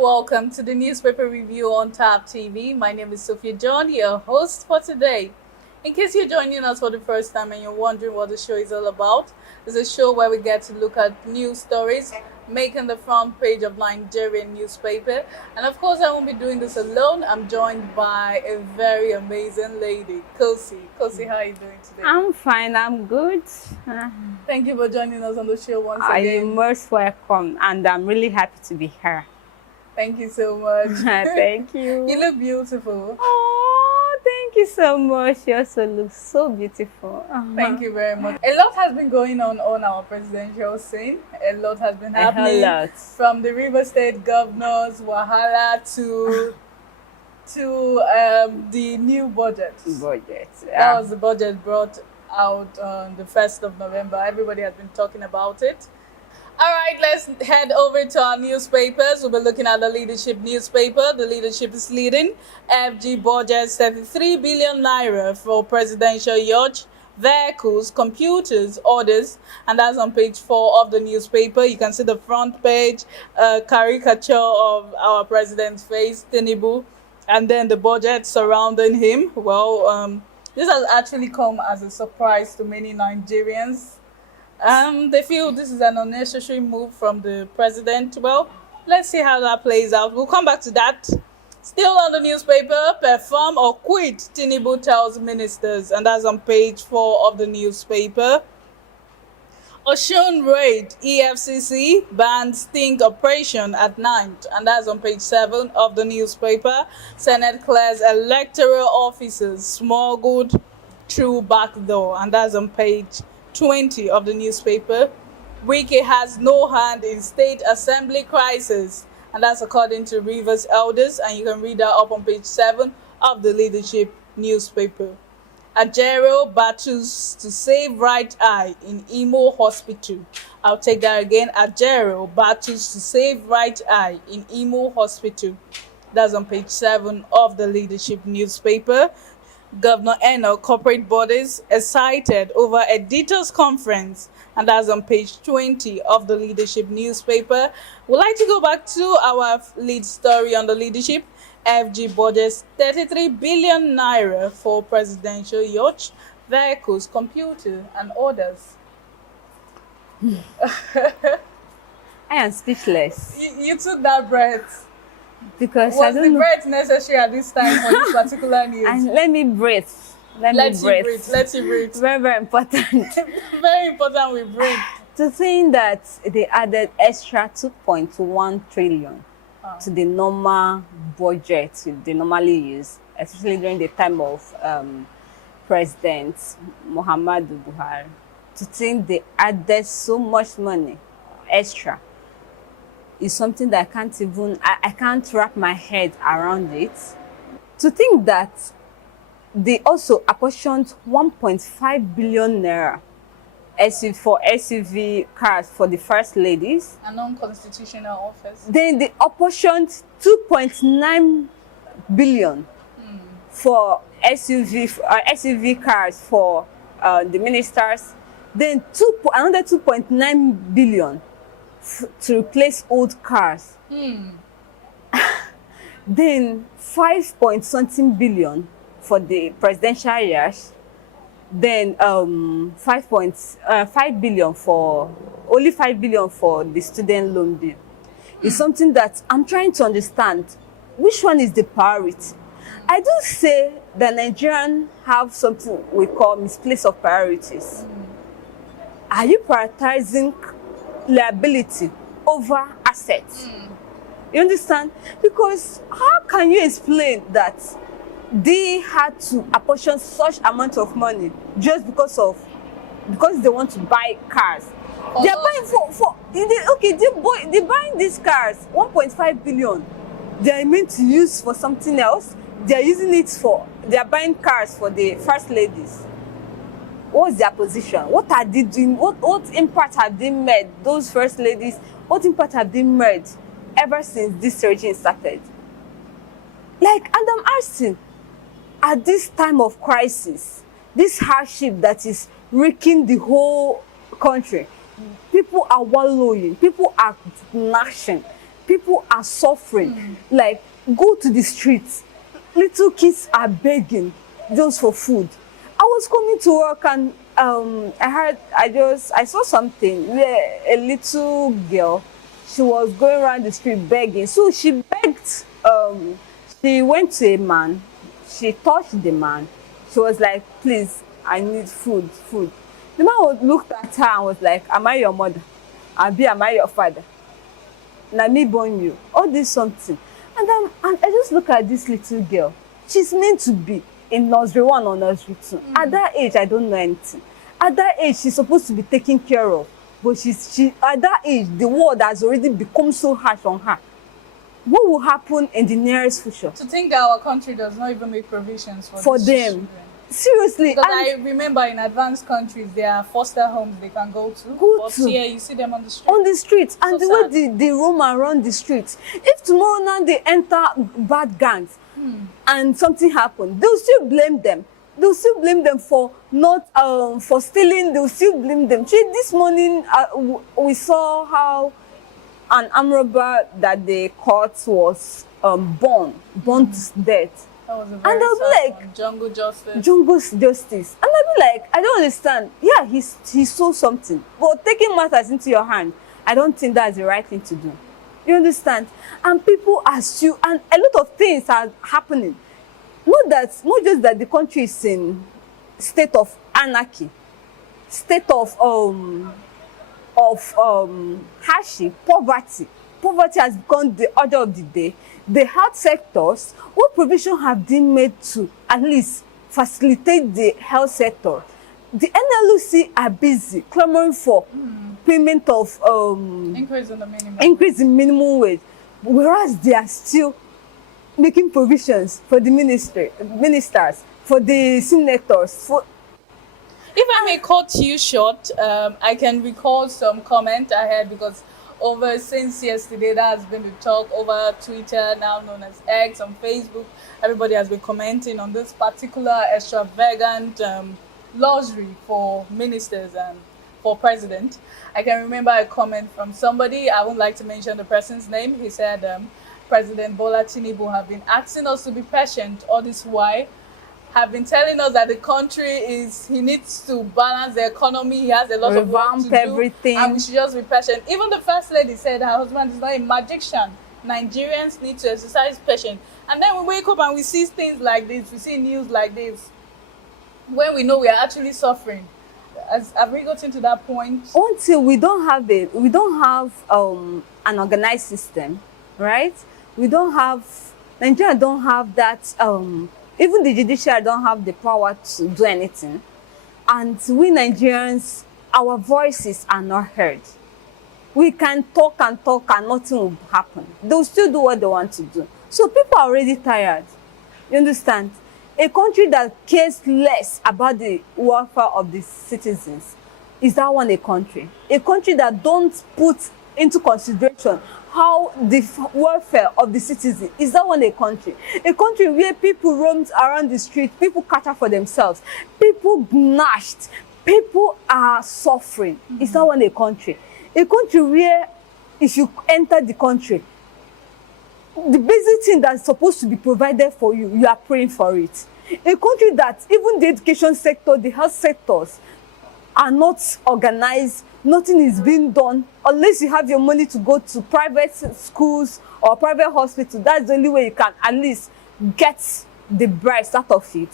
welcome to the newspaper review on Tab TV. My name is Sophia John, your host for today. In case you're joining us for the first time and you're wondering what the show is all about, it's a show where we get to look at news stories making the front page of Nigerian newspaper. And of course, I won't be doing this alone. I'm joined by a very amazing lady, Kosi. Kosi, how are you doing today? I'm fine, I'm good. Thank you for joining us on the show once I again. am most welcome and I'm really happy to be here. Thank you so much. Thank you. You look beautiful. Oh, thank you so much. You also look so beautiful. Thank you very much. A lot has been going on our presidential scene. A lot has been happening. From the River State governors, Wahala, to the new budget. That was the budget brought out on the 1st of November. Everybody has been talking about it. All right, let's head over to our newspapers. We'll be looking at the Leadership newspaper. The Leadership is leading. FG budget 33 billion naira for presidential yacht, vehicles, computers, orders, and that's on page 4 of the newspaper. You can see the front page, caricature of our president's face, Tinubu, and then the budget surrounding him. Well, this has actually come as a surprise to many Nigerians. They feel this is an unnecessary move from the president. Well, let's see how that plays out. We'll come back to that. Still on the newspaper, perform or quit, Tinubu tells ministers, and that's on page 4 of the newspaper. Osun raid, EFCC bans sting operation at night, and that's on page 7 of the newspaper. Senate clears electoral officers smuggled through back door, and that's on page 20 of the newspaper. Wike has no hand in state assembly crisis, and that's according to Rivers elders, and you can read that up on page 7 of the Leadership newspaper. Ajero battles to save right eye in Imo hospital. I'll take that again. Ajero battles to save right eye in Imo hospital. That's on page 7 of the Leadership newspaper. Governor Eno corporate bodies excited over editors conference, and that's on page 20 of the Leadership newspaper. We'd like to go back to our lead story on the Leadership. FG budgets 33 billion naira for presidential yacht, vehicles, computer, and orders. I am speechless. You took that breath. Because was the breath necessary at this time for this particular news? And let me breathe. Let's you breathe. Very, very important. Very important we breathe. To think that they added extra 2.1 trillion to the normal budget they normally use, especially during the time of President Muhammadu Buhari. To think they added so much money extra is something that I can't wrap my head around it. To think that they also apportioned 1.5 billion naira for SUV cars for the first ladies. A non-constitutional office. Then they apportioned 2.9 billion for SUV cars for the ministers. Then another 2.9 billion to replace old cars. Then 5-point-something billion for the presidential yacht. Then 5 billion for only 5 billion for the student loan bill. It's something that I'm trying to understand. Which one is the priority? I do say that Nigerians have something we call misplaced of priorities. Are you prioritizing liability over assets? You understand? Because how can you explain that they had to apportion such amount of money just because they want to buy cars? They're buying they're buying these cars 1.5 billion. They are meant to use for something else. They are buying cars for the first ladies. What's their position? What are they doing? What impact have they made, those first ladies? What impact have they made ever since this regime started? And I'm asking, at this time of crisis, this hardship that is wreaking the whole country, people are wallowing, people are gnashing. People are suffering. Like, go to the streets. Little kids are begging just for food. I was coming to work and I saw something where a little girl, she was going around the street begging. So she begged, she went to a man, she touched the man. She was like, please, I need food. The man looked at her and was like, am I your mother? Am I your father? Let me born you. All this something. And I just look at this little girl. She's meant to be in nursery 1 or nursery 2. At that age, I don't know anything. At that age, she's supposed to be taken care of. But she at that age, the world has already become so harsh on her. What will happen in the nearest future? To think that our country does not even make provisions for them. Children. Seriously. Because I remember in advanced countries, there are foster homes they can go to. But here, you see them on the street. On the streets. And so the way they roam around the streets. If tomorrow now they enter bad gangs and something happened, they'll still blame them. They'll still blame them for not for stealing. They'll still blame them. This morning we saw how an armed robber that they caught was born to death. That was a And very they'll be sad like, one. Jungle justice. Jungle justice. And I'll be like, I don't understand. Yeah, he saw something. But taking matters into your hand, I don't think that's the right thing to do. You understand? And people are still, and a lot of things are happening. Not just that the country is in state of anarchy, state of hardship, poverty. Poverty has become the order of the day. The health sectors, what provision have been made to at least facilitate the health sector? The NLC are busy clamoring for payment of Increase in the minimum. increase in minimum wage, whereas they are still making provisions for the ministers, for the senators. If I may cut you short, I can recall some comment I had because since yesterday, that has been the talk over Twitter, now known as X, on Facebook. Everybody has been commenting on this particular extravagant luxury for ministers and for president. I can remember a comment from somebody, I wouldn't like to mention the person's name. He said, President Bola Tinubu have been asking us to be patient all this while, have been telling us that the country he needs to balance the economy, he has a lot of work to do, everything, and we should just be patient. Even the first lady said her husband is not a magician. Nigerians need to exercise patience. And then we wake up and we see things like this, we see news like this, when we know we are actually suffering. Have we gotten to that point? Until we don't have an organized system, right? Nigeria don't have that, even the judiciary don't have the power to do anything. And we Nigerians, our voices are not heard. We can talk and nothing will happen. They'll still do what they want to do. So people are already tired. You understand? A country that cares less about the welfare of the citizens, is that one a country? A country that don't put into consideration how the welfare of the citizens, is that one a country? A country where people roam around the street, people cater for themselves, people gnashed, people are suffering. Is that one a country? A country where if you enter the country, the basic thing that's supposed to be provided for you, you are praying for it. A country that even the education sector, the health sectors are not organized, nothing is being done unless you have your money to go to private schools or private hospitals. That's the only way you can at least get the best out of it.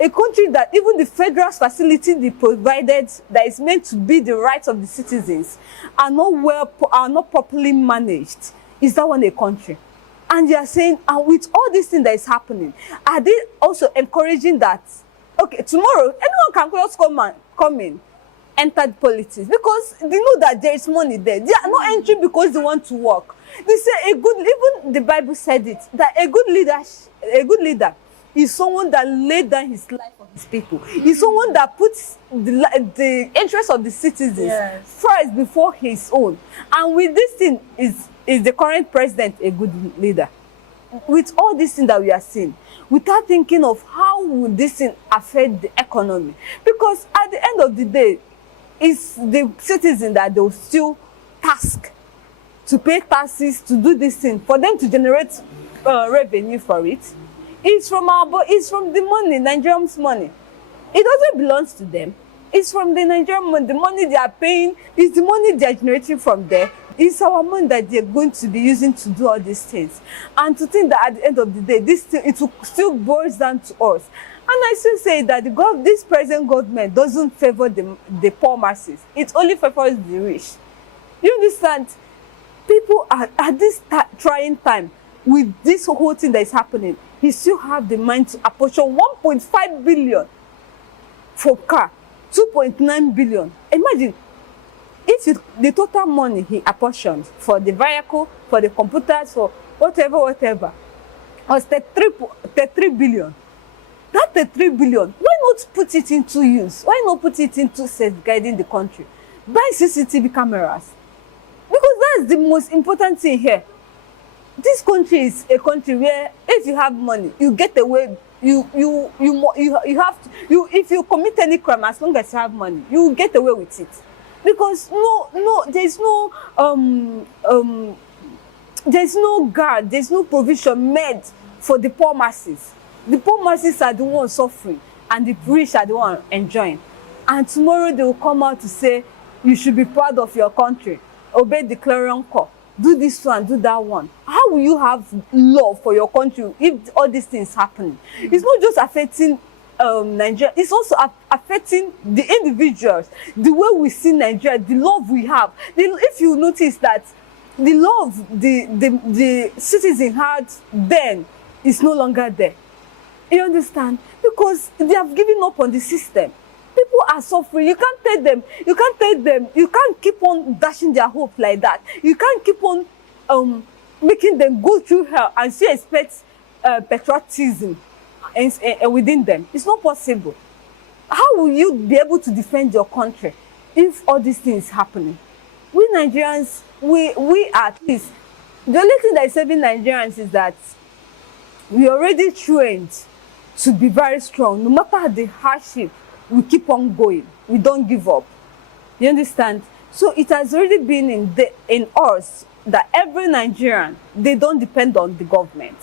A country that even the federal facility they provided that is meant to be the rights of the citizens are not properly managed. Is that one a country? And you are saying, and with all this thing that is happening, are they also encouraging that, okay, tomorrow anyone can just come in, enter politics, because they know that there is money there. They are not entering because they want to work. They say even the Bible said it, that a good leader is someone that laid down his life for his people. He's someone that puts the interest of the citizens first before his own. And with this thing, is the current president a good leader? With all these things that we are seeing, without thinking of how would this thing affect the economy? Because at the end of the day, it's the citizen that they'll still task to pay taxes, to do this thing, for them to generate revenue for it. It's from the money, Nigerians' money. It doesn't belong to them. It's from the Nigerian money. The money they are paying is the money they are generating from there. It's our money that they're going to be using to do all these things. And to think that at the end of the day, it will still boils down to us. And I still say that this present government doesn't favor the poor masses. It only favors the rich. You understand? People are at this trying time with this whole thing that is happening. He still have the mind to apportion 1.5 billion for car, 2.9 billion. Imagine if the total money he apportioned for the vehicle, for the computers, for whatever, was 33 billion. That 33 billion, why not put it into use? Why not put it into safeguarding the country? Buy CCTV cameras. Because that's the most important thing here. This country is a country where if you have money, you get away. If you commit any crime, as long as you have money, you will get away with it. Because there's no guard, there's no provision made for the poor masses. The poor masses are the ones suffering, and the rich are the ones enjoying. And tomorrow they will come out to say, you should be proud of your country, obey the clarion call, do this one, do that one. How will you have love for your country if all these things happening? It's not just affecting Nigeria, it's also affecting the individuals, the way we see Nigeria, the love we have. If you notice that the love the citizen had then is no longer there. You understand? Because they have given up on the system. People are suffering. You can't tell them, you can't keep on dashing their hope like that. You can't keep on making them go through hell and still expect patriotism within them. It's not possible. How will you be able to defend your country if all these things happening? We Nigerians, we are at least, the only thing that is saving Nigerians is that we already trained to be very strong. No matter the hardship, we keep on going. We don't give up. You understand? So it has already been in us that every Nigerian, they don't depend on the government.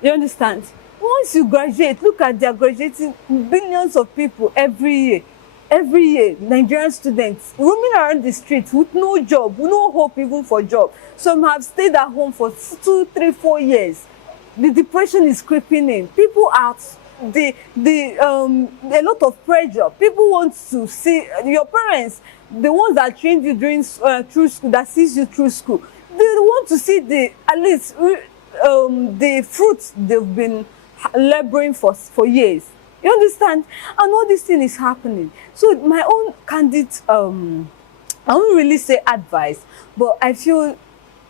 You understand? Once you graduate, look at they are graduating billions of people every year. Every year, Nigerian students roaming around the streets with no job, no hope even for job. Some have stayed at home for 2, 3, 4 years. The depression is creeping in. People are a lot of pressure. People want to see your parents, the ones that trained you through school, that sees you through school. They want to see at least the fruits they've been laboring for years. You understand? And all this thing is happening. So my own candid, I won't really say advice, but I feel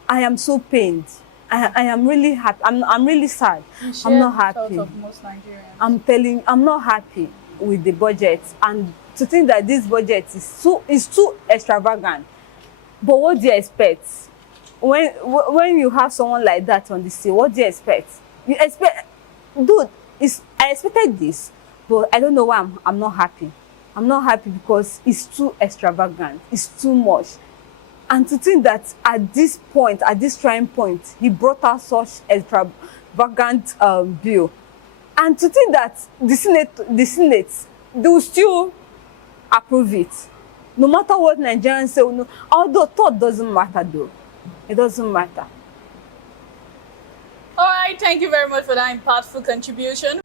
I am so pained. I am really happy. I'm really sad. I'm not happy. Of most Nigerians. I'm not happy with the budget, and to think that this budget is too extravagant. But what do you expect when you have someone like that on the scene? What do you expect? You expect, dude. I expected this, but I don't know why I'm not happy. I'm not happy because it's too extravagant. It's too much. And to think that at this trying point, he brought out such extravagant bill. And to think that the Senate, they will still approve it. No matter what Nigerians say, no, although thought doesn't matter though. It doesn't matter. All right, thank you very much for that impactful contribution.